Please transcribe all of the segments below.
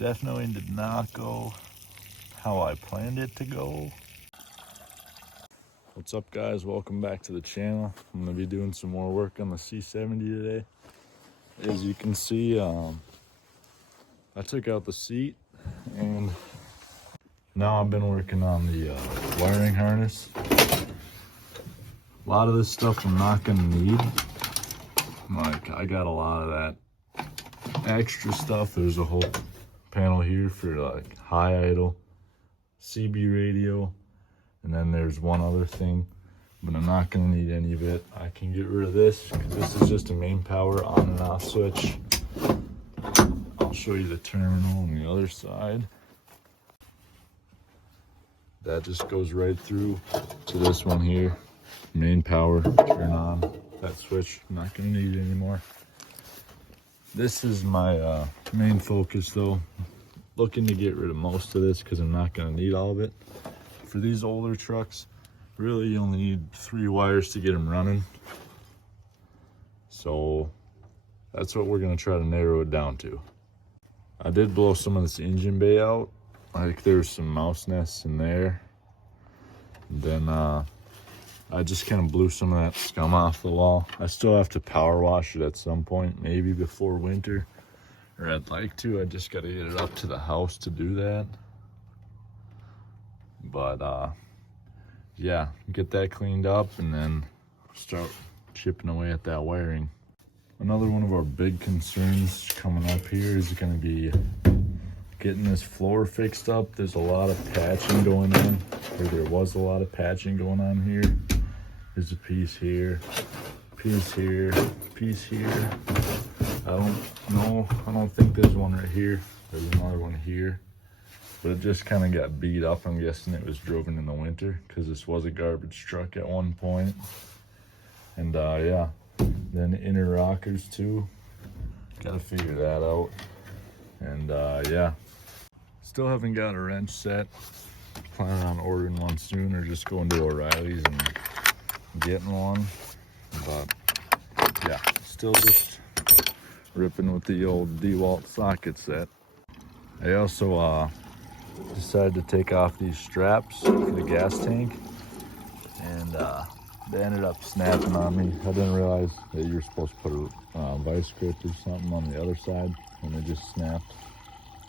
Definitely did not go how I planned it to go. What's up, guys? Welcome back to the channel. I'm gonna be doing some more work on the C70 today. As you can see, I took out the seat and now I've been working on the wiring harness. A lot of this stuff I'm not gonna need. Like, I got a lot of that extra stuff. There's a whole panel here for like high idle, CB radio, and then there's one other thing, but I'm not gonna need any of it. I can get rid of this because this is just a main power on and off switch. I'll show you the terminal on the other side. That just goes right through to this one here. Main power, turn on that switch. I'm not gonna need it anymore. This is my main focus though. Looking to get rid of most of this because I'm not gonna need all of it. For these older trucks, really you only need 3 wires to get them running. So that's what we're gonna try to narrow it down to. I did blow some of this engine bay out. Like, there's some mouse nests in there. And then I just kind of blew some of that scum off the wall. I still have to power wash it at some point, maybe before winter, or I'd like to. I just got to get it up to the house to do that. But yeah, get that cleaned up and then start chipping away at that wiring. Another one of our big concerns coming up here is going to be getting this floor fixed up. There's a lot of patching going on, or there was a lot of patching going on here. There's a piece here, piece here, piece here. I don't know, I don't think there's one right here. There's another one here, but it just kind of got beat up. I'm guessing it was driven in the winter because this was a garbage truck at one point. And yeah, then inner rockers too. Got to figure that out. And yeah, still haven't got a wrench set. Planning on ordering one soon, or just going to O'Reilly's and getting one. But yeah, still just ripping with the old DeWalt socket set. I also decided to take off these straps for the gas tank, and they ended up snapping on me. I didn't realize that you're supposed to put a vice grip or something on the other side, and they just snapped.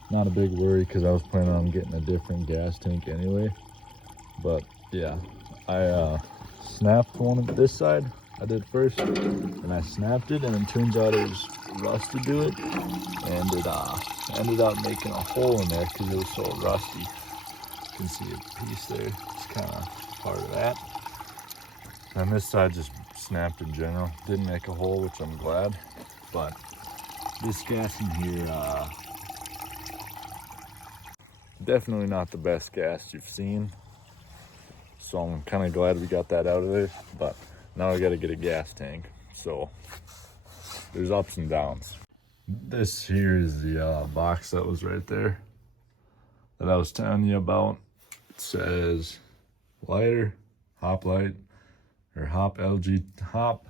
Not a big worry because I was planning on getting a different gas tank anyway. But yeah, I snapped one of this side. I did first, and I snapped it, and it turns out it was rusted to it, and it ended up making a hole in there because it was so rusty. You can see a piece there. It's kind of part of that. And this side just snapped in general. Didn't make a hole, which I'm glad. But this gas in here, definitely not the best gas you've seen. So I'm kind of glad we got that out of there. But now I got to get a gas tank. So there's ups and downs. This here is the box that was right there that I was telling you about. It says lighter, hop light, or hop LG, hop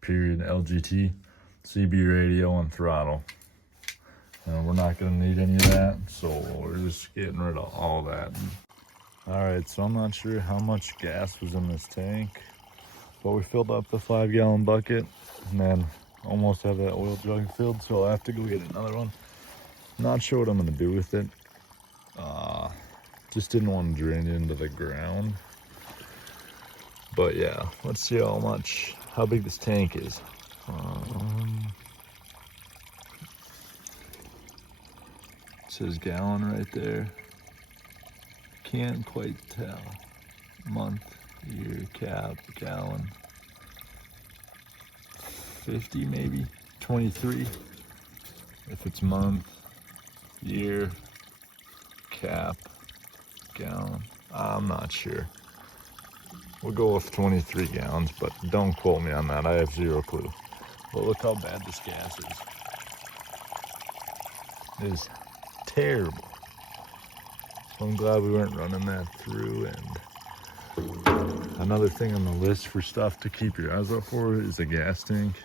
period LGT, CB radio, and throttle. And we're not going to need any of that, so we're just getting rid of all that. Alright, so I'm not sure how much gas was in this tank, but we filled up the 5-gallon bucket, and then almost have that oil jug filled, so I'll have to go get another one. Not sure what I'm going to do with it. Just didn't want to drain it into the ground. But yeah, let's see how big this tank is. It says gallon right there. Can't quite tell. Month, year, cap, gallon. 50 maybe, 23. If it's month, year, cap, gallon. I'm not sure. We'll go with 23 gallons, but don't quote me on that. I have zero clue. But look how bad this gas is. It is terrible. So I'm glad we weren't running that through. And another thing on the list for stuff to keep your eyes out for is a gas tank.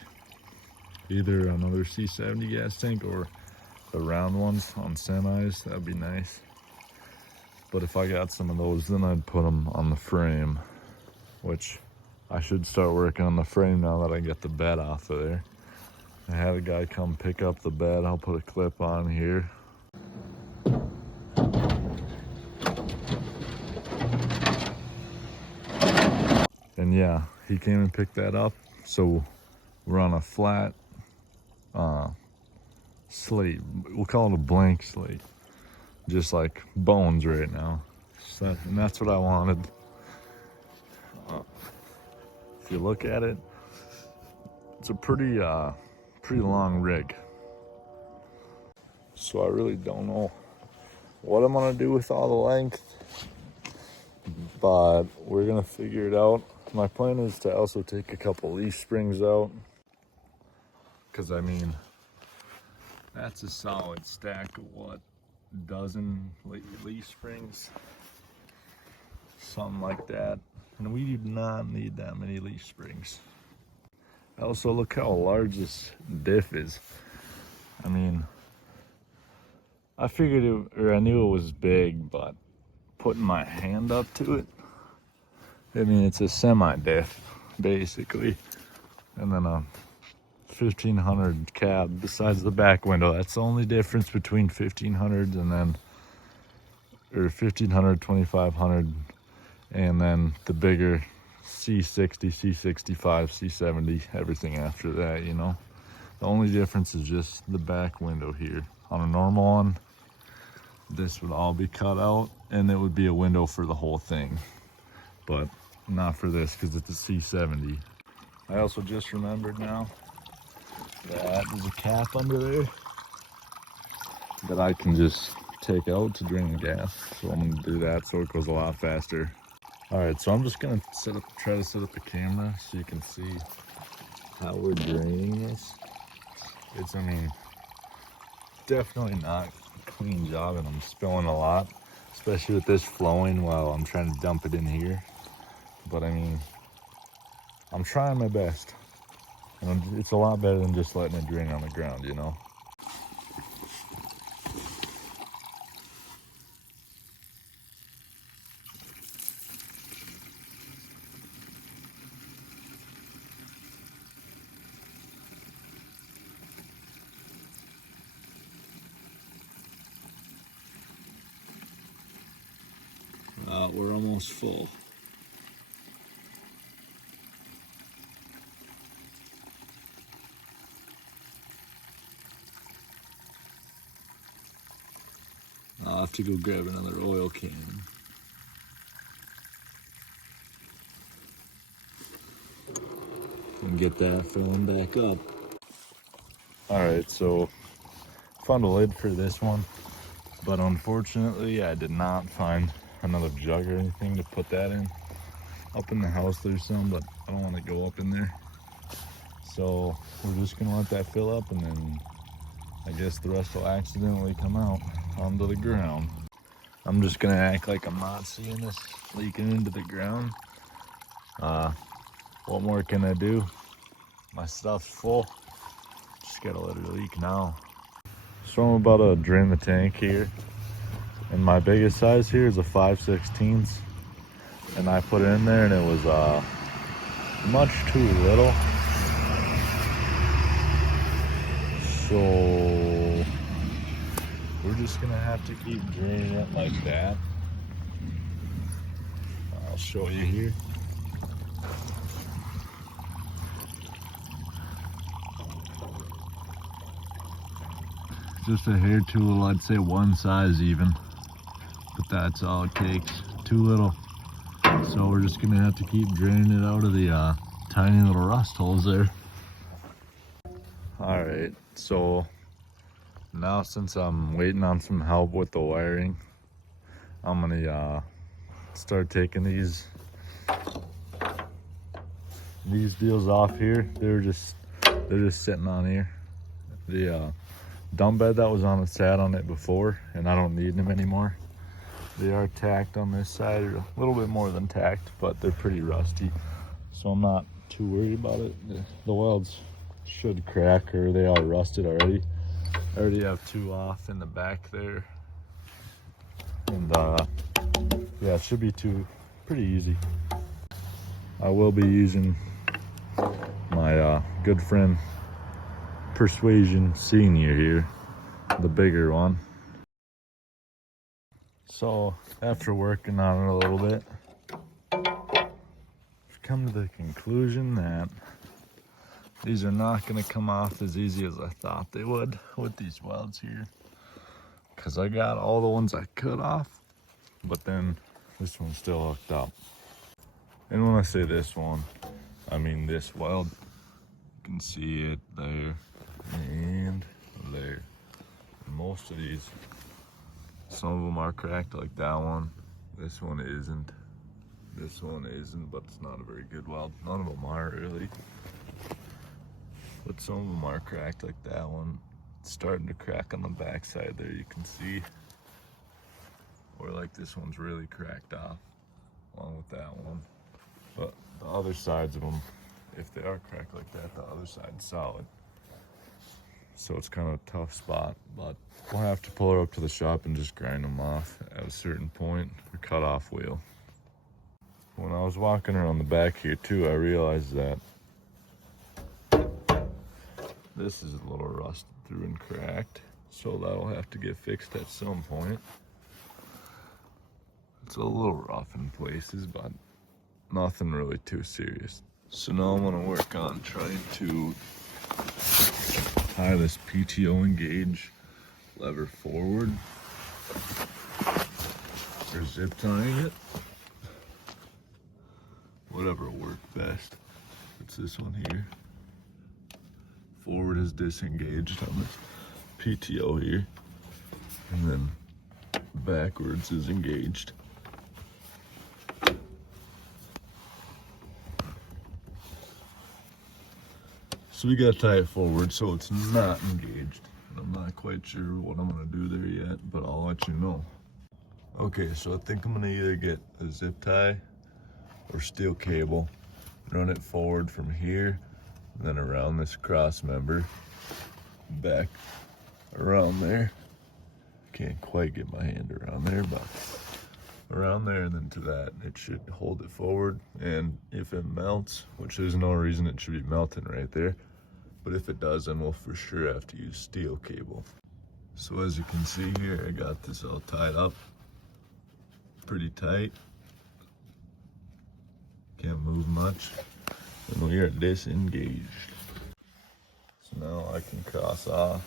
Either another C70 gas tank or the round ones on semis, that'd be nice. But if I got some of those, then I'd put them on the frame, which I should start working on the frame now that I get the bed off of there. I had a guy come pick up the bed. I'll put a clip on here. And yeah, he came and picked that up. So we're on a flat slate. We'll call it a blank slate. Just like bones right now. So and that's what I wanted. If you look at it, it's a pretty long rig. So I really don't know what I'm gonna do with all the length, but we're gonna figure it out. My plan is to also take a couple leaf springs out, because I mean, that's a solid stack of what, dozen leaf springs, something like that. And we do not need that many leaf springs. Also, look how large this diff is. I mean, I figured it, or I knew it was big, but putting my hand up to it, I mean, it's a semi diff basically, and then a 1500 cab besides the back window. That's the only difference between 1500s and then, or 1500, 2500, and then the bigger C60, C65, C70, everything after that, you know. The only difference is just the back window here. On a normal one, this would all be cut out and it would be a window for the whole thing, but not for this because it's a C70. I also just remembered now that there's a cap under there that I can just take out to drain the gas. So I'm gonna do that so it goes a lot faster. All right, so I'm just gonna try to set up a camera so you can see how we're draining this. It's, I mean, definitely not a clean job, and I'm spilling a lot, especially with this flowing while I'm trying to dump it in here. But I mean, I'm trying my best, and it's a lot better than just letting it drain on the ground, you know? We're almost full. I'll have to go grab another oil can. And get that filling back up. Alright, so found a lid for this one, but unfortunately I did not find another jug or anything to put that in. Up in the house there's some, but I don't want to go up in there. So we're just gonna let that fill up, and then I guess the rest will accidentally come out onto the ground. I'm just gonna act like I'm not seeing this leaking into the ground. What more can I do? My stuff's full. Just gotta let it leak now. So I'm about to drain the tank here. And my biggest size here is a 5/16. And I put it in there and it was much too little. So we're just gonna have to keep draining it like that. I'll show you here. Just a hair too little, I'd say one size even, but that's all it takes, too little. So we're just gonna have to keep draining it out of the tiny little rust holes there. All right, so now since I'm waiting on some help with the wiring, I'm gonna start taking these deals off here. They're just sitting on here. The dump bed that was on it sat on it before, and I don't need them anymore. They are tacked on this side, or a little bit more than tacked, but they're pretty rusty, so I'm not too worried about it. The welds should crack, or they are rusted already. I already have 2 off in the back there. And yeah, it should be pretty easy. I will be using my good friend Persuasion Senior here, the bigger one. So after working on it a little bit, I've come to the conclusion that these are not going to come off as easy as I thought they would with these welds here. Because I got all the ones I cut off, but then this one's still hooked up. And when I say this one, I mean this weld. You can see it there and there. Most of these, some of them are cracked like that one. This one isn't. This one isn't, but it's not a very good weld. None of them are really. But some of them are cracked like that one. It's starting to crack on the back side there, you can see. Or like this one's really cracked off, along with that one. But the other sides of them, if they are cracked like that, the other side's solid. So it's kind of a tough spot, but we'll have to pull her up to the shop and just grind them off at a certain point, or cut off wheel. When I was walking around the back here too, I realized that this is a little rusted through and cracked, so that'll have to get fixed at some point. It's a little rough in places, but nothing really too serious. So now I'm gonna work on trying to tie this PTO engage lever forward, or zip tying it. Whatever will work best. It's this one here. Forward is disengaged on this PTO here, and then backwards is engaged. So we gotta tie it forward so it's not engaged. And I'm not quite sure what I'm gonna do there yet, but I'll let you know. Okay, so I think I'm gonna either get a zip tie or steel cable, run it forward from here, then around this cross member, back around there. Can't quite get my hand around there, but around there, and then to that. It should hold it forward, and if it melts, which there's no reason it should be melting right there, but if it does, then we'll for sure have to use steel cable. So as you can see here, I got this all tied up pretty tight. Can't move much, and we are disengaged. So now I can cross off,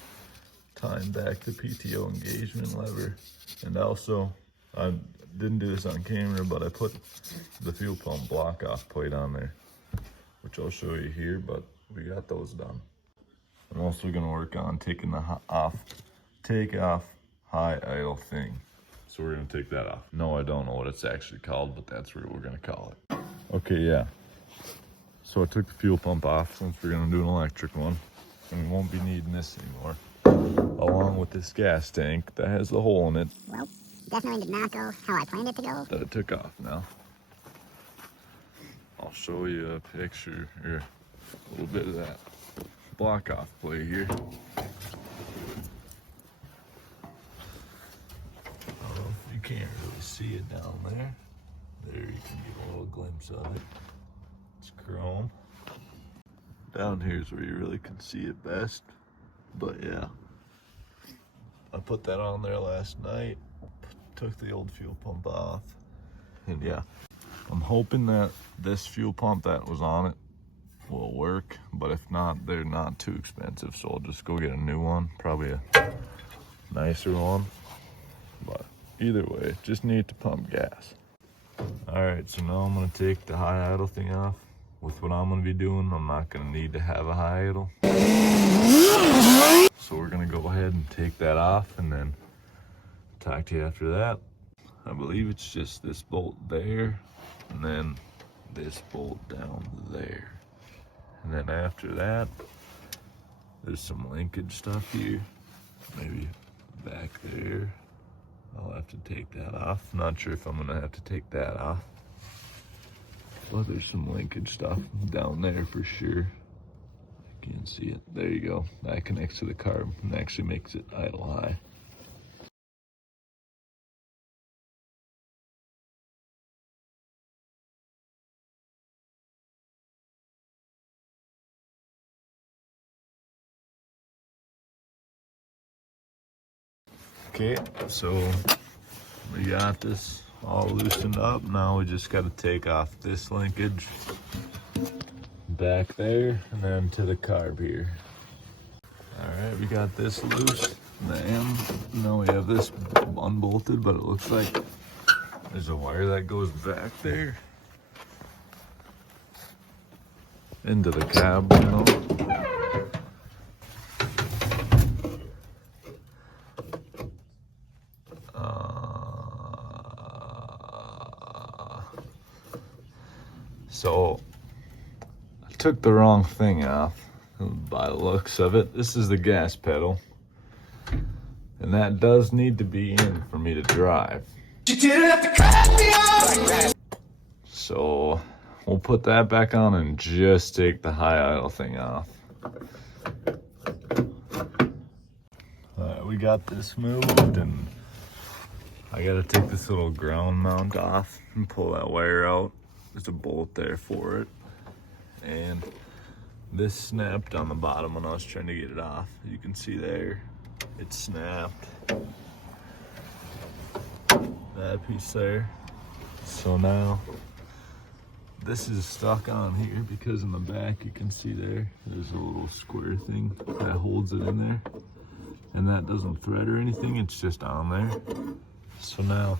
tying back the PTO engagement lever. And also, I didn't do this on camera, but I put the fuel pump block off plate on there, which I'll show you here, but we got those done. I'm also gonna work on taking the take off high idle thing. So we're gonna take that off. No, I don't know what it's actually called, but that's what we're gonna call it. Okay, yeah. So I took the fuel pump off since we're gonna do an electric one, and we won't be needing this anymore. Along with this gas tank that has the hole in it. Well, definitely did not go how I planned it to go. That it took off now. I'll show you a picture here, a little bit of that block off plate here. You can't really see it down there. There you can get a little glimpse of it. It's chrome. Down here is where you really can see it best. But yeah, I put that on there last night, took the old fuel pump off, and yeah, I'm hoping that this fuel pump that was on it will work, but if not, they're not too expensive, so I'll just go get a new one, probably a nicer one. But either way, just need to pump gas. All right, so now I'm gonna take the high idle thing off. With what I'm gonna be doing, I'm not gonna need to have a high idle. So we're gonna go ahead and take that off and then talk to you after that. I believe it's just this bolt there, and then this bolt down there. And then after that, there's some linkage stuff here, maybe back there. I'll have to take that off. Not sure if I'm gonna have to take that off. But there's some linkage stuff down there for sure. you can see it. There you go. That connects to the carb and actually makes it idle high. Okay, so we got this all loosened up. Now we just got to take off this linkage back there and then to the carb here. All right, we got this loose. Then now we have this unbolted, but it looks like there's a wire that goes back there into the cab, you know. So I took the wrong thing off by the looks of it. This is the gas pedal, and that does need to be in for me to drive. So we'll put that back on and just take the high idle thing off. We got this moved, and I gotta take this little ground mount off and pull that wire out. There's a bolt there for it, and this snapped on the bottom when I was trying to get it off. You can see there, it snapped. That piece there. So now this is stuck on here because in the back you can see there's a little square thing that holds it in there, and that doesn't thread or anything, it's just on there. So now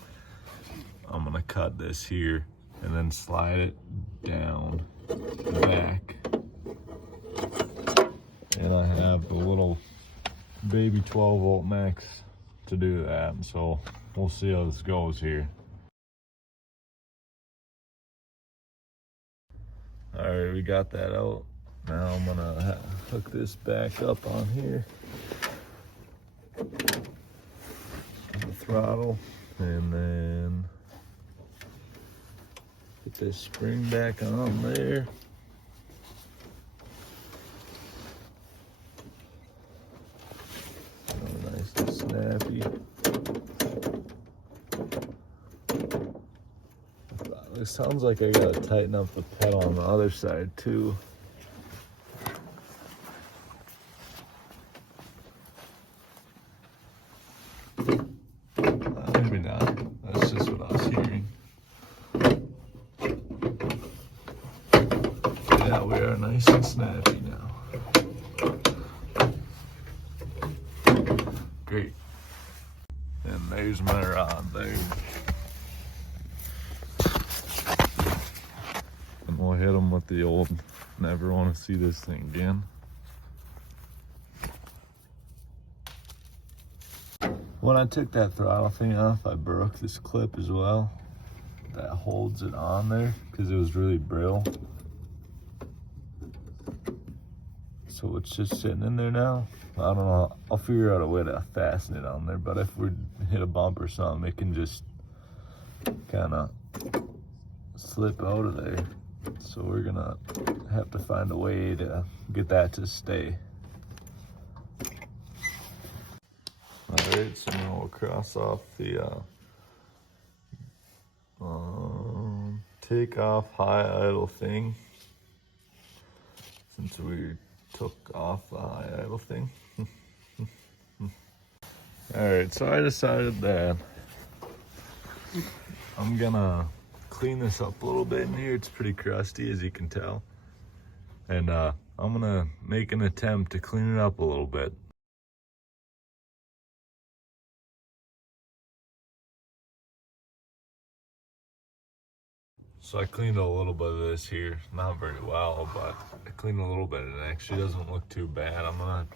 I'm gonna cut this here and then slide it down the back. And I have the little baby 12 volt max to do that. So we'll see how this goes here. All right, we got that out. Now I'm gonna hook this back up on here. The throttle, and then put this spring back on there. Oh, nice and snappy. It sounds like I gotta tighten up the pedal on the other side too. Maybe not. That's just what I was hearing. Yeah, we are nice and snappy now. Great. And there's my rod there. And we'll hit them with the old, never want to see this thing again. When I took that throttle thing off, I broke this clip as well that holds it on there because it was really brittle. So it's just sitting in there now. I don't know, I'll figure out a way to fasten it on there, but if we hit a bump or something, it can just kind of slip out of there. So we're gonna have to find a way to get that to stay. Alright, so now we'll cross off the take off high idle thing, since we took off the high idle thing. Alright, so I decided that I'm gonna clean this up a little bit in here. It's pretty crusty, as you can tell, and I'm gonna make an attempt to clean it up a little bit. So I cleaned a little bit of this here, not very well, but I cleaned a little bit. It actually doesn't look too bad. I'm gonna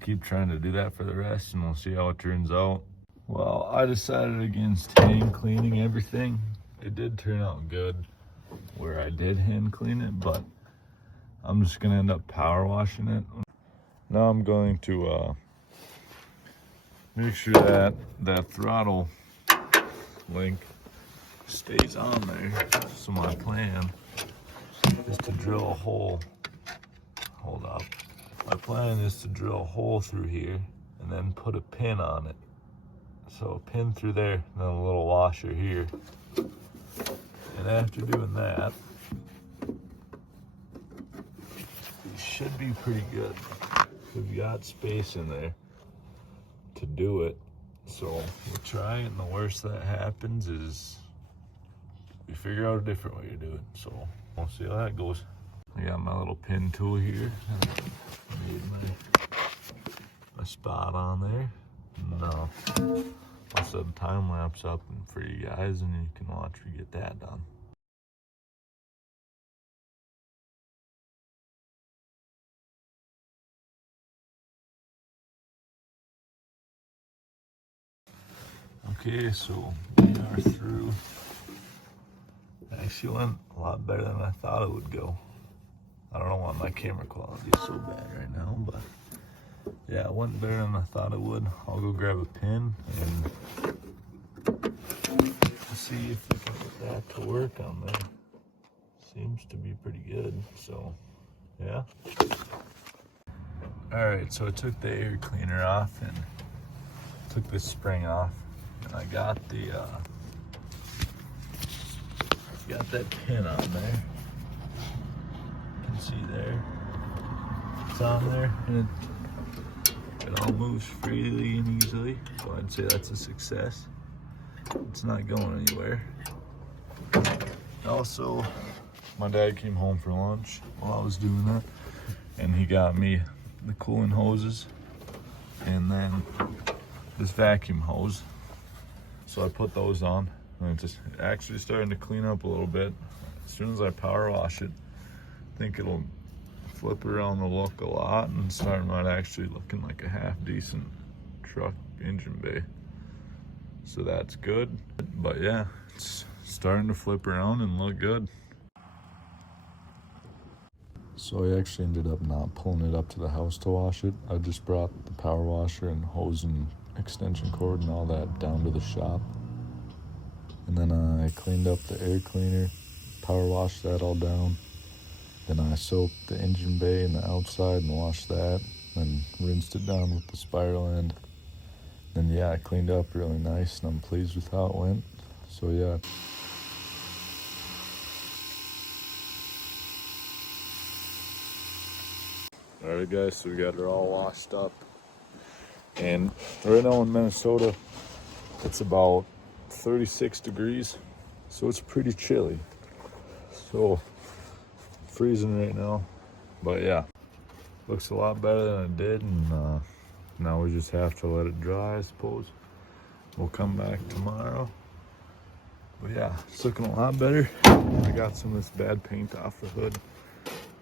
keep trying to do that for the rest, and we'll see how it turns out. Well, I decided against hand cleaning everything. It did turn out good where I did hand clean it, but I'm just gonna end up power washing it. Now I'm going to make sure that that throttle link stays on there. So my plan is to drill a hole. Hold up. plan is to drill a hole through here and then put a pin on it. So a pin through there, and then a little washer here. And after doing that, it should be pretty good. We've got space in there to do it. So we'll try it, and the worst that happens is we figure out a different way to do it. So we'll see how that goes. I got my little pin tool here. I made my spot on there. And I'll set a time lapse up for you guys, and you can watch me get that done. Okay, so we are through. Actually went a lot better than I thought it would go. I don't know why my camera quality is so bad right now, but yeah, it went better than I thought it would. I'll go grab a pin and see if we can get that to work on there. Seems to be pretty good, so yeah. Alright, so I took the air cleaner off and took the spring off, and I got that pin on there. You can see there. It's on there, and it all moves freely and easily, so I'd say that's a success. It's not going anywhere. Also, my dad came home for lunch while I was doing that, and he got me the cooling hoses and then this vacuum hose. So I put those on, and it's just actually starting to clean up a little bit. As soon as I power wash it, I think it'll flip around the look a lot and start out actually looking like a half decent truck engine bay. So that's good. But yeah, it's starting to flip around and look good. So I actually ended up not pulling it up to the house to wash it. I just brought the power washer and hose and extension cord and all that down to the shop. And then I cleaned up the air cleaner, power washed that all down. Then I soaked the engine bay and the outside and washed that, and rinsed it down with the spiral end. Then yeah, I cleaned up really nice, and I'm pleased with how it went. So yeah. Alright guys, so we got her all washed up. And right now in Minnesota, it's about 36 degrees, so it's pretty chilly. So freezing right now, but yeah, looks a lot better than it did, and now we just have to let it dry, I suppose. We'll come back tomorrow, but yeah, it's looking a lot better. I got some of this bad paint off the hood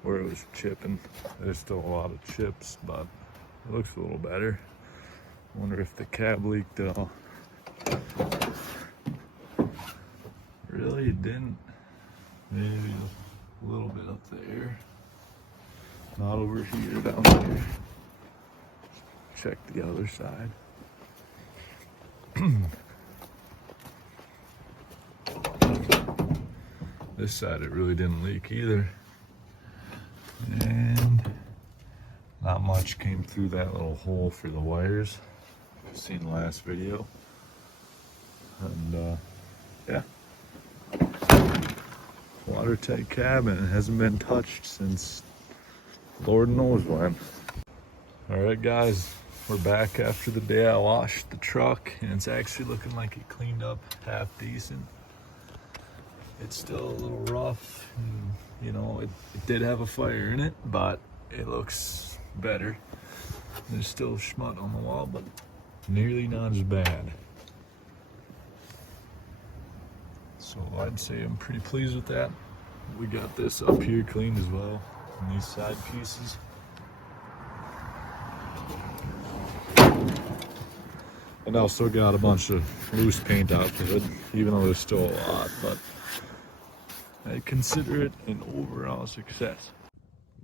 where it was chipping. There's still a lot of chips, but it looks a little better. Wonder if the cab leaked at all. Really, it didn't. Maybe a little bit up there. Not over here, down there. Check the other side. This side it really didn't leak either. And not much came through that little hole for the wires. You've seen the last video. And yeah. Watertight cabin. It hasn't been touched since Lord knows when. Alright guys, we're back after the day I washed the truck, and it's actually looking like it cleaned up half decent. It's still a little rough, and, you know, it did have a fire in it, but it looks better. There's still schmut on the wall, but nearly not as bad. So I'd say I'm pretty pleased with that. We got this up here cleaned as well, and these side pieces. And also got a bunch of loose paint out of it, even though there's still a lot, but I consider it an overall success.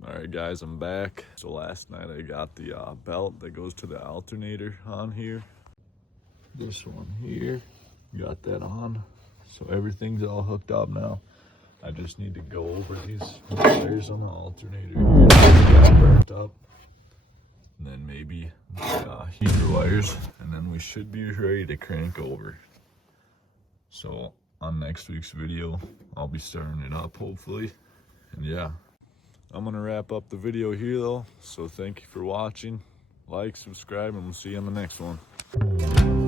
Alright guys, I'm back. So last night I got the belt that goes to the alternator on here. This one here, got that on. So everything's all hooked up now. I just need to go over these wires on the alternator here. Got burnt up. and then maybe the heater wires, and then we should be ready to crank over. So on next week's video, I'll be starting it up hopefully. And yeah, I'm gonna wrap up the video here though. So thank you for watching. Like, subscribe, and we'll see you on the next one.